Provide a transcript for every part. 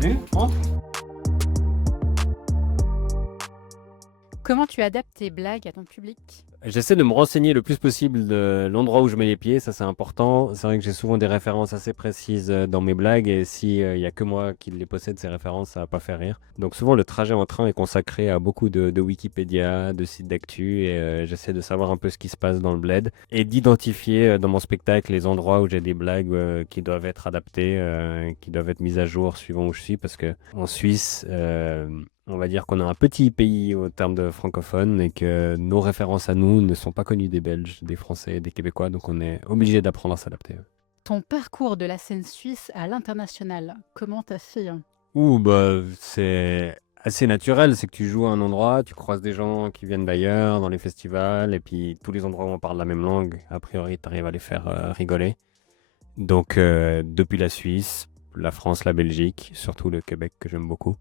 Salut, rentre. Comment tu adaptes tes blagues à ton public? J'essaie de me renseigner le plus possible de l'endroit où je mets les pieds, ça c'est important. C'est vrai que j'ai souvent des références assez précises dans mes blagues et si il y a que moi qui les possède ces références, ça va pas faire rire. Donc souvent le trajet en train est consacré à beaucoup de Wikipédia, de sites d'actu et j'essaie de savoir un peu ce qui se passe dans le bled et d'identifier dans mon spectacle les endroits où j'ai des blagues qui doivent être adaptées, qui doivent être mises à jour suivant où je suis parce que en Suisse, on va dire qu'on a un petit pays au terme de francophones et que nos références à nous ne sont pas connues des Belges, des Français, des Québécois, donc on est obligé d'apprendre à s'adapter. Ton parcours de la scène suisse à l'international, comment t'as fait? C'est assez naturel, c'est que tu joues à un endroit, tu croises des gens qui viennent d'ailleurs dans les festivals et puis tous les endroits où on parle la même langue, a priori tu arrives à les faire rigoler. Donc depuis la Suisse, la France, la Belgique, surtout le Québec que j'aime beaucoup.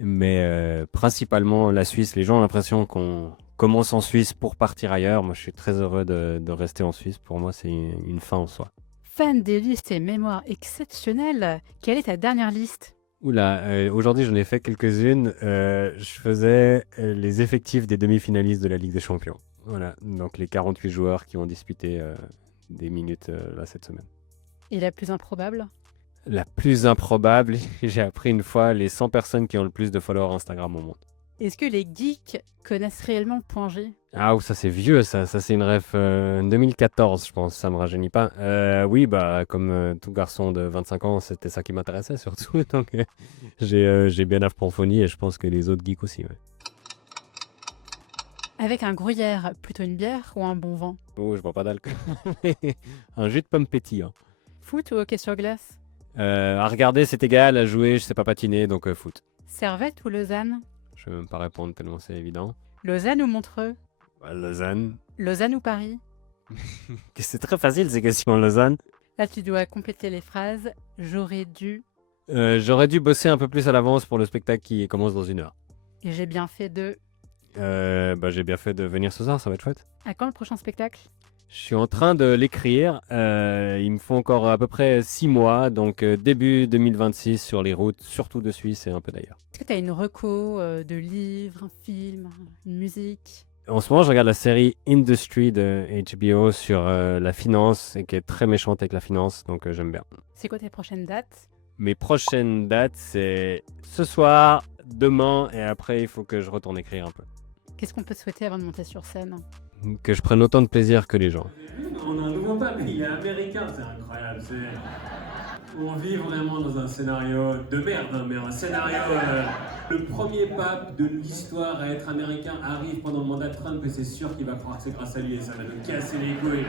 Mais principalement la Suisse, les gens ont l'impression qu'on commence en Suisse pour partir ailleurs. Moi, je suis très heureux de rester en Suisse. Pour moi, c'est une fin en soi. Fan des listes et mémoires exceptionnelles, quelle est ta dernière liste? Oula, aujourd'hui, j'en ai fait quelques-unes. Je faisais les effectifs des demi-finalistes de la Ligue des Champions. Voilà, donc les 48 joueurs qui ont disputé des minutes là cette semaine. Et la plus improbable? La plus improbable, j'ai appris une fois les 100 personnes qui ont le plus de followers Instagram au monde. Est-ce que les geeks connaissent réellement Point G? Ah, ça c'est vieux, ça c'est une ref 2014, je pense, ça me rajeunit pas. Oui, bah, comme tout garçon de 25 ans, c'était ça qui m'intéressait surtout, donc j'ai bien approfondi et je pense que les autres geeks aussi, ouais. Avec un gruyère, plutôt une bière ou un bon vin? Oh, je bois pas d'alcool. Un jus de pomme pétillant. Foot ou hockey sur glace? À regarder, c'est égal, à jouer, je sais pas patiner, donc foot. Servette ou Lausanne? Je vais même pas répondre tellement c'est évident. Lausanne ou Montreux? Bah, Lausanne. Lausanne ou Paris? C'est très facile ces questions, Lausanne. Là, tu dois compléter les phrases. J'aurais dû J'aurais dû bosser un peu plus à l'avance pour le spectacle qui commence dans 1 heure. et j'ai bien fait de... J'ai bien fait de venir ce soir, ça va être chouette. À quand le prochain spectacle? Je suis en train de l'écrire. Il me faut encore à peu près 6 mois, donc début 2026 sur les routes, surtout de Suisse et un peu d'ailleurs. Est-ce que tu as une reco de livres, un film, une musique? En ce moment, je regarde la série Industry de HBO sur la finance et qui est très méchante avec la finance, donc j'aime bien. C'est quoi tes prochaines dates? Mes prochaines dates, c'est ce soir, demain et après, il faut que je retourne écrire un peu. Qu'est-ce qu'on peut souhaiter avant de monter sur scène? Que je prenne autant de plaisir que les gens. On a un nouveau pape, il est américain, c'est incroyable. On vit vraiment dans un scénario de merde, hein, mais un scénario. Le premier pape de l'histoire à être américain arrive pendant le mandat de Trump et c'est sûr qu'il va croire que c'est grâce à lui et ça va nous casser les couilles.